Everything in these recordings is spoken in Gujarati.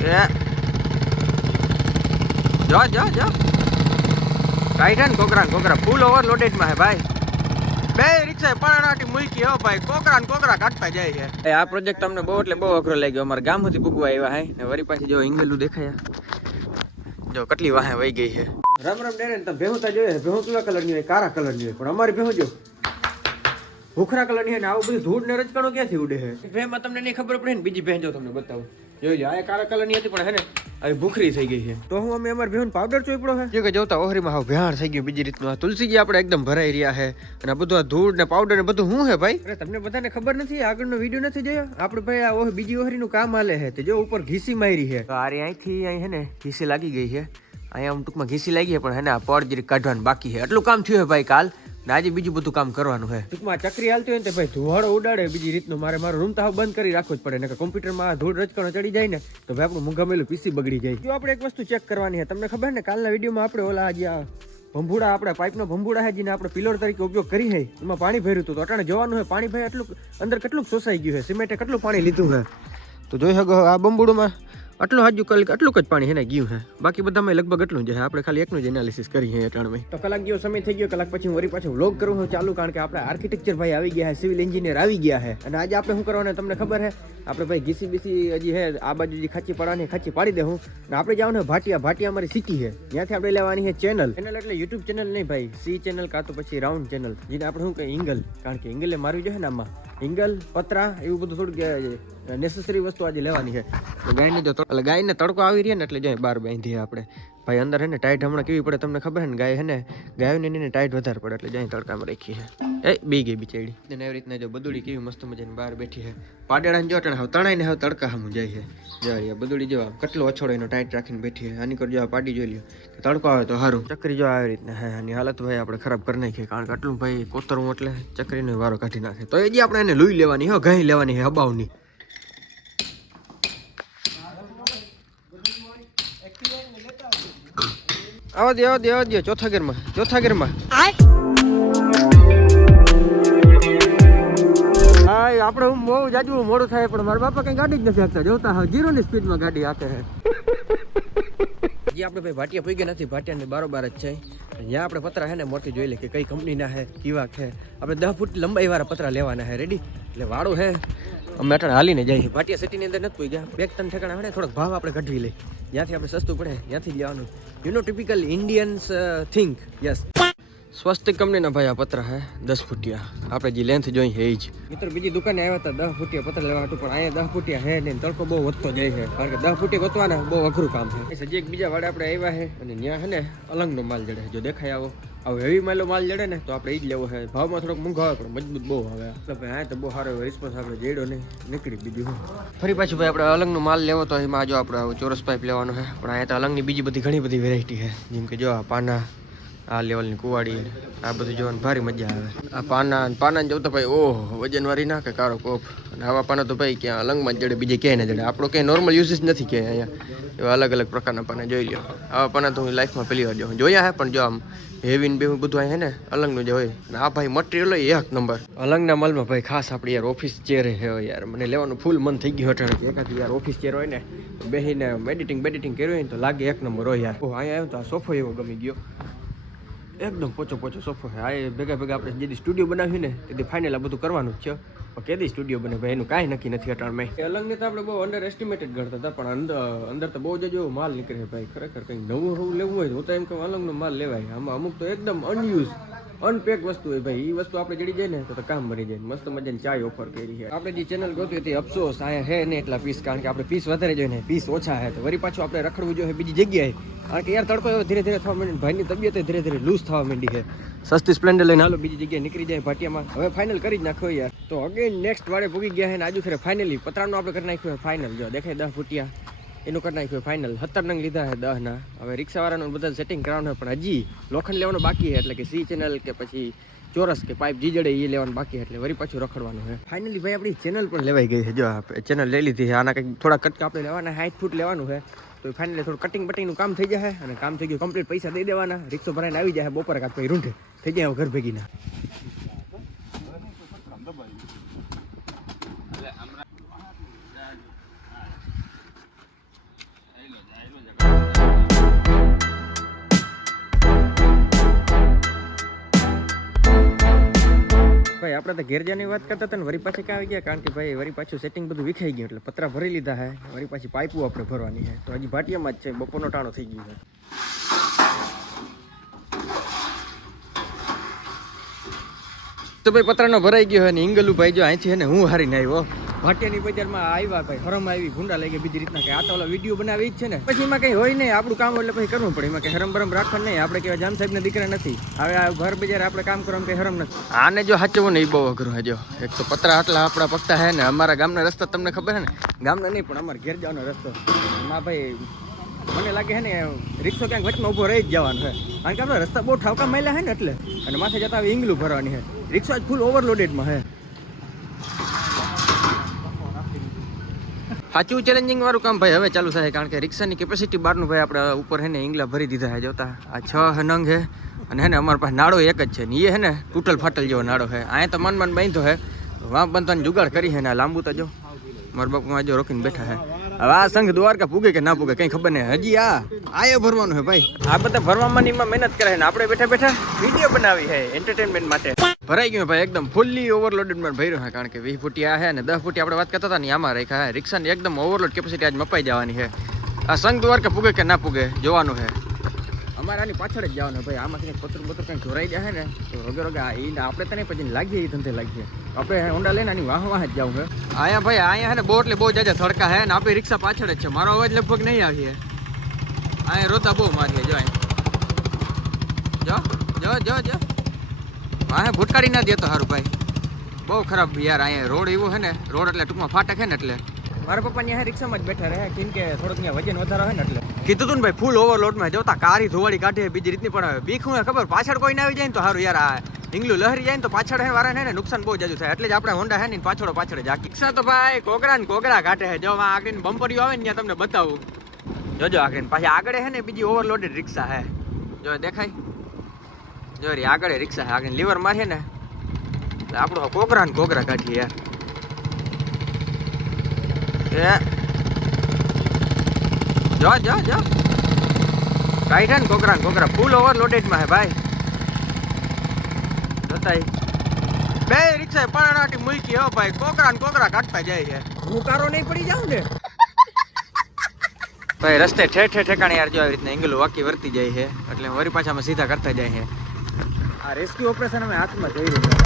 એ જો જો જો કાઢ્યા ને કોકરા ફૂલ ઓવરલોડેડ માં હે ભાઈ. બે રિક્ષા પાણાટી મૂકી હો ભાઈ, કોકરા કાઢતા જાય છે. આ પ્રોજેક્ટ તમને બહુ એટલે બહુ અઘરો લાગ્યો. અમારા ગામ સુધી પૂગવા આવ્યા હે ને વળી પાછી જો ઇંગેલું દેખાય જો કેટલી વાહે વહી ગઈ છે. રામ ડેરે તમે ભેહું તા જોઈએ, ભેહું કેવા કલર ની હોય? કાળા કલર ની હોય. પણ અમારી ભેહું જો ભૂખરા કલર ની હોય ને આવું બધું ધૂળ ને રજકણો ક્યાંથી ઉડે છે? ભેમાં તમને નહીં ખબર પડે ને. બીજી ભેં જો તમને બતાવું, જોઈ લો. આ કાળા કલર ની હતી પણ હે ને આવી ભૂખરી થઈ ગઈ છે. તો હું અમે અમારી ભેહું પાવડર ચોપડો છે જો કે જોતા ઓહરીમાં હાવ ભેહાણ થઈ ગયું. બીજી રીતનું આ તુલસીજી આપણે એકદમ ભરાઈ રહ્યા છે અને આ બધું આ ધૂળ ને પાવડર ને બધું શું છે ભાઈ? અરે તમને બધાને ખબર નથી, આગળનો વિડીયો નથી જોયો આપણે ભાઈ? આ બીજી ઓહરીનું કામ હાલે છે તે જો ઉપર ઘીસી મારી છે. તો આ અહીંથી અહીં હે ને ઘીસી લાગી ગઈ છે. અહીંયા ટૂંકમાં ઘીસી લાગી છે પણ હે ને આ પડ જરી કાઢવાનું બાકી છે. એટલું કામ થયું છે ભાઈ કાલ ને આજે બીજું બધું કામ કરવાનું છે. ટૂંકમાં ચક્રી હાલતી હોય ને ભાઈ ધુવાડો ઉડાડે બીજી રીતનું. મારો રૂમ તો બંધ કરી રાખવો જ પડે ને કોમ્પ્યુટરમાં ધૂળ રચકણો ચડી જાય ને તો ભાઈ આપણું મૂંઘામેલું પીસી બગડી જાય. જો આપણે એક વસ્તુ ચેક કરવાની છે. તમને ખબર ને કાલના વિડીયોમાં આપણે ઓલા જે ભંભુડા આપણે પાઇપનો ભંભુડા છે જેને આપણે પિલર તરીકે ઉપયોગ કરી છે એમાં પાણી ભર્યું હતું. તો અટાણે જોવાનું છે પાણી ભાઈ એટલું અંદર કેટલું શોષાઈ ગયું છે, સિમેન્ટે કેટલું પાણી લીધું છે. તો જોઈ શકો આ બંબુડુમાં આટલું હાજુ આટલું જ પાણી એને ગયું છે. બાકી બધામાં લગભગ એટલું જ છે. આપણે ખાલી એકનું જ એનાલિસિસ કરી છે અટાણમાં. તો કલાક જેવો સમય થઈ ગયો. કલાક પછી વળી પાછું વ્લોગ કરવું હું ચાલુ, કારણ કે આપણે આર્કિટેક્ચર ભાઈ આવી ગયા છે, સિવિલ એન્જિનિયર આવી ગયા છે. અને આજે આપણે શું કરવાનું તમને ખબર છે? આપણે ભાઈ ઘીસી બીસી હજી હે આ બાજુ જે ખાચી પાડવાની ખાચી પાડી દે હું ને આપણે જવાનું ભાટિયા અમારી સિટી છે. ત્યાંથી આપણે લેવાની છે ચેનલ એટલે યુટ્યુબ ચેનલ નહીં ભાઈ, સી ચેનલ કાં તો પછી રાઉન્ડ ચેનલ, જેને આપણે શું કહીએ ઇંગલ. કારણ કે ઇંગલે મારવી જોઈએ ને આમાં ઇંગલ પતરા એવું બધું થોડુંક નેસેસરી વસ્તુ આજે લેવાની છે. તો ગાયને તડકો આવી રહ્યા ને એટલે જાય બહાર બાંધીએ આપણે ભાઈ. અંદર હે ને ટાઈટ હમણાં કેવી પડે તમને ખબર છે ને? ગાય હે ને ગાયોને એને ટાઈટ વધારે પડે એટલે જાય તડકામાં રાખી છે. એ બે ગઈ બિચારી ને એવી રીતના જો બદુડી કેવી મસ્ત મજાની બહાર બેઠી છે. પાડેડા જો હવે તણાઈ ને હવે તડકા હમું જાય છે. જો બદુડી જો કેટલો અછોડો એનો ટાઈટ રાખીને બેઠી છે. આની કર જો પાડી જોઈ લ્યો કે તડકો આવે તો સારું. ચકરી જો આવી રીતના હે આની હાલત ભાઈ આપણે ખરાબ કરી નાખીએ. કારણ કે આટલું ભાઈ કોતરવું એટલે ચકરીનો વારો કાઢી નાખે. તો એ જે આપણે એને લૂઈ લેવાની હો, ગાય લેવાની છે હબાવની. આવા દે ચોથા ગેરમાં આપણે હું બહુ જાજુ મોડું થાય પણ મારા બાપા કઈ ગાડી જ નથી હાંકતા. જોતા હા 0 ની સ્પીડમાં ગાડી હાકે છે. હજી આપણે ભાઈ ભાટિયા પી ગયા નથી, ભાટિયાને બારોબાર જ છે. ત્યાં આપણે પતરા છે ને મોટી જોઈ લે કે કઈ કંપનીના છે કેવા છે. આપણે 10 ફૂટ લંબાઈ વાળા પતરા લેવાના છે. રેડી એટલે વાળું છે અમે અટાણે હાલીને જઈએ. ભાટિયા સિટીની અંદર નથી પૂઈ ગયા. 2-3 ઠેકાણા હોય ને થોડોક ભાવ આપણે કઢવી લઈએ. જ્યાંથી આપણે સસ્તું પડે ત્યાંથી લેવાનું. You know typical Indians think. Yes Swastik કંપનીના ભાઈ આ પતરા હે 10 ફૂટિયા. આપણે જે લેન્થ જોઈ છે એ જ. મિત્રો બીજી દુકાને આવ્યા હતા 10 ફૂટિયા પતરા લેવા હતું પણ અહીંયા 10 ફૂટિયા હે ને તડકો બહુ વધતો જાય છે. કારણ કે 10 ફૂટિયા ગોતવાના બહુ અઘરું કામ છે. હજી એક બીજા વાડે આપણે આવ્યા છે અને ત્યાં છે ને અલંગનો માલ જડે. જો દેખાય આવો હેવી માલ જડે ને તો આપણે એ જ લેવો છે. ભાવમાં થોડોક મોંઘો આવે પણ મજબૂત બહુ આવે. એટલે હા તો બહુ સારો રિસ્પોન્સ આપણે જેડો નહીં નીકળી બીજું. ફરી પાછું ભાઈ આપણે અલંગનો માલ લેવો તો એમાં જો આપણે ચોરસ પાઇપ લેવાનો છે. પણ અહીંયા તો અલંગની બીજી બધી ઘણી બધી વેરાયટી છે. જેમ કે જો આ પાના, આ લેવલની કુવાડી, આ બધું જોવાની ભારી મજા આવે. આ પાના જવું તો ભાઈ ઓહ વજનવાળી ના કે કારો કોપ. અને આવા પાના તો ભાઈ ક્યાં અલંગમાં જ જડે, બીજે ક્યાંય ના જડે. આપણો ક્યાંય નોર્મલ યુઝ નથી ક્યાંય અહીંયા. એવા અલગ અલગ પ્રકારના પાના જોઈ લો. આવા પાના તો હું લાઈફમાં પહેલી વાર જોયા હે. પણ જો આમ હેવીને બેવું બધું અહીંયા હે ને અલંગનું જે હોય. અને આ ભાઈ મટીરિયલ હોય એક નંબર. અલંગના માલમાં ભાઈ ખાસ આપણે યાર ઓફિસ ચેર હે યાર. મને લેવાનું ફૂલ મન થઈ ગયું હટાણે. એકાદ યાર ઓફિસ ચેર હોય ને બેસીને એડિટિંગ કર્યું હોય ને તો લાગે એક નંબર હોય યાર. અહીંયા આવ્યો તો આ સોફો એવો ગમી ગયો. એકદમ પોચો સોફો છે. આ ભેગા આપણે જે સ્ટુડિયો બનાવ્યું ને તેથી ફાઇનલ આ બધું કરવાનું જ છે. પણ કેદી સ્ટુડિયો બને ભાઈ એનું કાંઈ નક્કી નથી અટાણમાં. અલંગને તો આપણે બહુ અંડર એસ્ટિમેટેડ ગણતા હતા પણ અંદર તો બહુ જ એવો માલ નીકળે ભાઈ. ખરેખર કંઈક નવું લેવું હોય હું તો એમ કહું અલંગનો માલ લેવાય. આમાં અમુક તો એકદમ અનયુઝ અનપેક વસ્તુ હોય ભાઈ. એ વસ્તુ આપણે જડી જાય ને તો કામ બની જાય. મસ્ત મજાની ચાય ઓફર કરી છે. આપણે જે ચેનલ ગોતી હતી અફસોસ આયા હે ને એટલા પીસ. કારણ કે આપણે પીસ વધારે જોઈએ ને પીસ ઓછા હે તો વળી પાછું આપણે રખડવું જોઈએ બીજી જગ્યાએ. કારણ કે યાર તડકો ધીરે ધીરે થવા માંડી, ભાઈની તબિયત ધીરે ધીરે લૂઝ થવા માંડી છે. સસ્તી સ્પ્લેન્ડર લઈને હાલો બીજી જગ્યાએ નીકળી જાય ભાટિયામાં. હવે ફાઇનલ કરી જ નાખ્યો યાર. તો અગેન નેક્સ્ટ વાડે પૂગી ગયા છે ને આજુ ખરે ફાઇનલી પતરાનું આપણે કરી નાખ્યું ફાઇનલ. જો દેખાય 10 ફૂટિયા એનું કરી નાખ્યું ફાઇનલ. 17 નંગ લીધા છે 10 ના. હવે રિક્ષાવાળાનું બધા સેટિંગ કરવાનું પણ હજી લોખંડ લેવાનું બાકી છે. એટલે કે સી ચેનલ કે પછી ચોરસ કે પાઇપ જી જડે એ લેવાનું બાકી. એટલે વળી પાછું રખડવાનું છે. ફાઇનલી ભાઈ આપણી ચેનલ પણ લેવાઈ ગઈ છે. જો આપણે ચેનલ લઈ લીધી છે. આના કંઈક થોડા કટકા આપણે લેવાના 60 ફૂટ લેવાનું છે. તો ફાઇનલી થોડું કટિંગ બટિંગનું કામ થઈ જશે અને કામ થઈ ગયું કમ્પ્લીટ. પૈસા દઈ દેવાના, રિક્ષો ભરાઈને આવી જાય બપોરે કાંઈ રૂંઢે થઈ જાય ઘર ભેગીના. આપણે તો ઘેર જવાની વાત કરતા હતા ને વરી પાછા ક્યાં આવી ગયા, કારણ કે ભાઈ વરી પાછું સેટિંગ બધું વિખાઈ ગયું એટલે પતરા ભરી લીધા છે, વરી પાછી પાઇપો આપણે ભરવાની છે. તો હજી ભાટિયામાં જ છે, બપોરનો ટાણો થઈ ગયો છે. તો ભાઈ પતરાનો ભરાઈ ગયો છે ને ઇંગલું ભાઈ જો અહીંથી છે ને હું હારીને આવ્યો ભાટિયાની બજારમાં આવ્યા ભાઈ હરમ આવી ભૂંડા લઈ ગયા બીજી રીતના કે આ તો ઓલા વિડીયો બનાવી જ છે ને પછી એમાં કંઈ હોય નહીં આપણું કામ એટલે પછી કરવું પડે. એમાં કંઈ હરમ બરમ રાખવાનું નહીં, આપણે કેવા જામ સાહેબના દીકરા નથી. હવે આ ઘર બજાર આપણે કામ કરવાનું કંઈ હરમ નથી. આને જો સાચવું ને એ બહુ અઘરું છે. જો એક તો પતરા આટલા આપણા પગતા છે ને અમારા ગામના રસ્તા તમને ખબર છે ને, ગામના નહીં પણ અમારા ઘેર જવાનો રસ્તો એમાં ભાઈ મને લાગે છે ને રિક્ષો ક્યાંક વચમાં ઊભો રહી જ જવાનો છે, કારણ કે આપણા રસ્તા બહુ ઠાવકા માયલા છે ને એટલે. અને માથે જતા હવે ઇંગલું ભરવાની છે, રિક્ષો જ ફૂલ ઓવરલોડેડમાં છે. સાચું ચેલેન્જિંગ વાળું કામ ભાઈ હવે ચાલુ થાય, કારણ કે રિક્ષાની કેપેસિટી બહારનું ભાઈ આપણે ઉપર હે ને ઇંગલા ભરી દીધા છે. જોતા આ 6 નંગ છે અને હે ને અમારા પાસે નાડો એક જ છે ને એ હે ને તૂટલ ફાટલ જેવો નાડો છે. અહીંયા તો મન બાંધો છે, વાં બનતાને જુગાડ કરી છે ને લાંબુ તો જો મારા બાપુમાં જો રોકીને બેઠા છે. હવે આ સંઘ દ્વારકા પૂગે કે ના પૂગે કંઈ ખબર નહીં. હજી આ ભરવાનું છે ભાઈ. આ બધા ભરવામાં એમાં મહેનત કરે ને આપણે બેઠા બેઠા વિડીયો બનાવી છે એન્ટરટેનમેન્ટ માટે. ભરાઈ ગયું ભાઈ એકદમ ફૂલ્લી ઓવરલોડેડમાં ભર્યું છે, કારણ કે 20 ફૂટી આ છે ને 10 ફૂટી આપણે વાત કરતા હતા ને આમાં રાખ્યા છે. રિક્ષાની એકદમ ઓવરલોડ કેપેસિટી આજ મપાઈ જવાની છે. આ સંઘ દ્વારકા પૂગે કે ના પૂગે જોવાનું છે. અમારે આની પાછળ જ જવાનું ભાઈ. આમાંથી કંઈક પત્ર કંઈક ઢોરાઈ જાય ને તો રોગે રોગે આપણે તો નહીં પછી લાગીએ એ ધંધે લાગીએ. આપણે હોન્ડા લઈને આની વાહ વાહ જ જવું છે. અહીંયા ભાઈ અહીંયા છે ને બહુ એટલે બહુ જાજા થડકા છે ને આપણી રિક્ષા પાછળ જ છે. મારો અવાજ લગભગ નહીં આવીએ. અહીંયા રોતા બહુ મારીએ. જો જો જો જો હા ભૂટકાડી ના દે તો સારું ભાઈ. બહુ ખરાબ યાર. અહીંયા રોડ એવો છે ને, રોડ એટલે ટૂંકમાં ફાટક છે ને એટલે મારા પપ્પા ત્યાં રિક્ષામાં જ બેઠા રહે, કેમ કે થોડુંક ત્યાં વજન વધારે હોય ને એટલે કીધું તું ને ભાઈ ફૂલ ઓવરલોડમાં. જોતા કારી ધોવાડી કાઢે બીજી રીતની પણ બીક હું ખબર પાછળ કોઈ ના આવી જાય ને તો સારું યાર. આ ઇંગલું લહેરી જાય ને તો પાછળ હે વાળા ને નુકસાન બહુ જાજુ થાય, એટલે જ આપણે હોન્ડા હે ને પાછળ જ. આ રિક્ષા તો ભાઈ કોગરા ને કોગરા કાઢે છે. જો આગળ બમ્પરીઓ આવે ને ત્યાં તમને બતાવું. જોજો આગળ પાછી આગળ હે ને બીજી ઓવરલોડેડ રિક્ષા હે. જો દેખાય જો રી આગળ રિક્ષા હે, આગળ લીવર મારીએ ને આપણું કોગરા ને કોગરા કાઢીએ યાર. જો જો જો કાઢે ને કોગરા ફૂલ ઓવરલોડેડમાં હે ભાઈ. જોતાય બે રિક્ષા પરણાટી મૂકી હો ભાઈ. કોગરા કાઢતા જાય છે. હું કારો નહીં પડી જાઉં ને ભાઈ. રસ્તે ઠેકાણે યાર જો આવી રીતના એંગલો વાકી વર્તી જાય છે, એટલે વરી પાછા અમે સીધા કરતા જાય છે. આ રેસ્ક્યુ ઓપરેશન અમે હાથમાં જોઈ રહ્યા.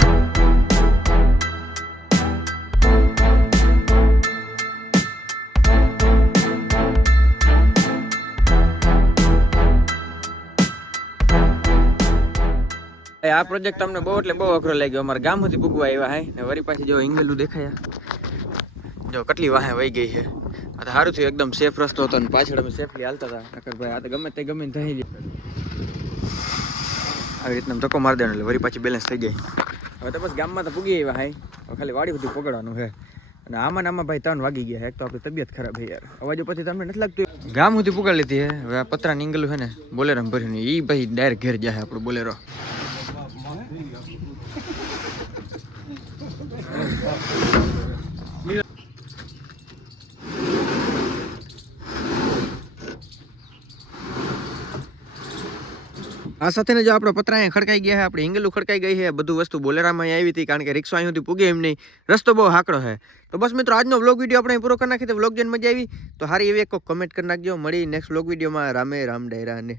આ પ્રોજેક્ટ તમને બહુ એટલે બહુ અઘરો લાગ્યો. અમારા ગામ સુધી પૂગવા આવ્યા હે ને વરી પાછી જો ઇંગલું દેખાયા જો કેટલી વાહે વહી ગઈ છે. આ તો સારું થયું એકદમ સેફ રસ્તો હતો ને પાછળ અમે સેફલી હાલતા હતા. નકર ભાઈ આ તો ગમે તે થઈ જાય. આવી રીતના ધક્કો મારી દેવાનો એટલે વરી પાછી બેલેન્સ થઈ જાય. હવે તો બસ ગામમાં તો પૂગી આવ્યા હાઈ, ખાલી વાડી સુધી પકડવાનું છે. અને આમાં ભાઈ 3 વાગી ગયા. એક તો આપણી તબિયત ખરાબ છે યાર. અવાજો પછી તમને નથી લાગતું ગામ સુધી પુગાડી લીધી છે. હવે આ પતરા નીંગલું છે ને બોલેરામાં ભર્યું ને એ ભાઈ ડાયરેક્ટ ઘેર જાય આપણું બોલેરો. આ સાથે જો આપણો પતરા અહીંયા ખડકાઈ ગયા છે, આપણે ઇંગલું ખડકાઈ ગઈ છે, બધું વસ્તુ બોલેરામાં આવી હતી, કારણ કે રિક્ષા અહીં સુધી પૂગે એમ નહીં, રસ્તો બહુ હાકડો છે. તો બસ મિત્રો આજનો વ્લોગ વિડીયો આપણે પૂરો કરી નાખીએ. તો વ્લોગ જોઈને મજા આવી તો સારી એવી એક કમેન્ટ કરી નાખજો. મળી નેક્સ્ટ વ્લોગ વિડીયોમાં. રામે રામ ડાયરા ને